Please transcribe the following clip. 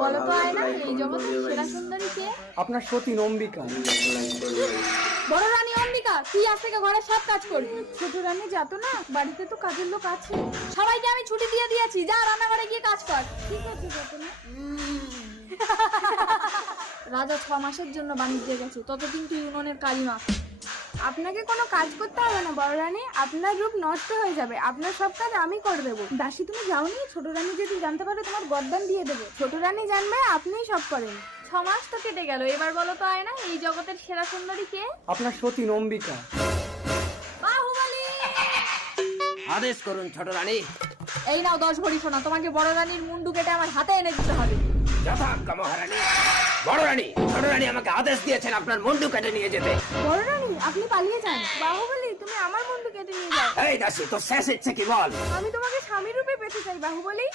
বলো তো আয়না, এই জগতের সেরা সুন্দরী কে? আপনার সতী অম্বিকা। বড় রানী অম্বিকা, তুই আজ থেকে ঘরের সব কাজ করবি। ছোট রানী যাতো না, বাড়িতে তো কাজের লোক আছে। সবাইকে আমি ছুটি দিয়ে দিয়েছি, যা রান্নাঘরে গিয়ে কাজ কর। ঠিক আছে যাতো না। রাজা 6 মাসের জন্য বাণিজ্যে গেছে, ততদিন তুই উনুনের কালি মাখ। আপনাকে কোনো কাজ করতে হবে না বড় রানী, আপনার রূপ নষ্ট হয়ে যাবে, আপনার সব কাজ আমি করে দেবো। দাসী তুমি যাওনি, ছোট রানী যদি জানতে পারে তোমার গর্দান দিয়ে দেবে। ছোট রানী জানবে আপনিই সব করেন। 6 মাস তো কেটে গেল, এবার বলো তো আয়না, এই জগতের সেরা সুন্দরী কে? আপনার সতী অম্বিকা। বাহুবলী! আদেশ করুন ছোট রানী। এই নাও 10 ভরি সোনা, তোমাকে বড় রানীর মুন্ডু কেটে আমার হাতে এনে দিতে হবে। যথাজ্ঞা মহারানী। বড় রানী, ছোট রানী আমাকে আদেশ দিয়েছেন আপনার মুন্ডু কেটে নিয়ে যেতে। বড় রানী আপনি পালিয়ে যান। বাহুবলী তুমি আমার মুন্ডু কেটে নিয়ে যাও। এই দাসী, তোর শেষ ইচ্ছে কি বল? আমি তোমাকে স্বামী রূপে পেতে চাই বাহুবলী।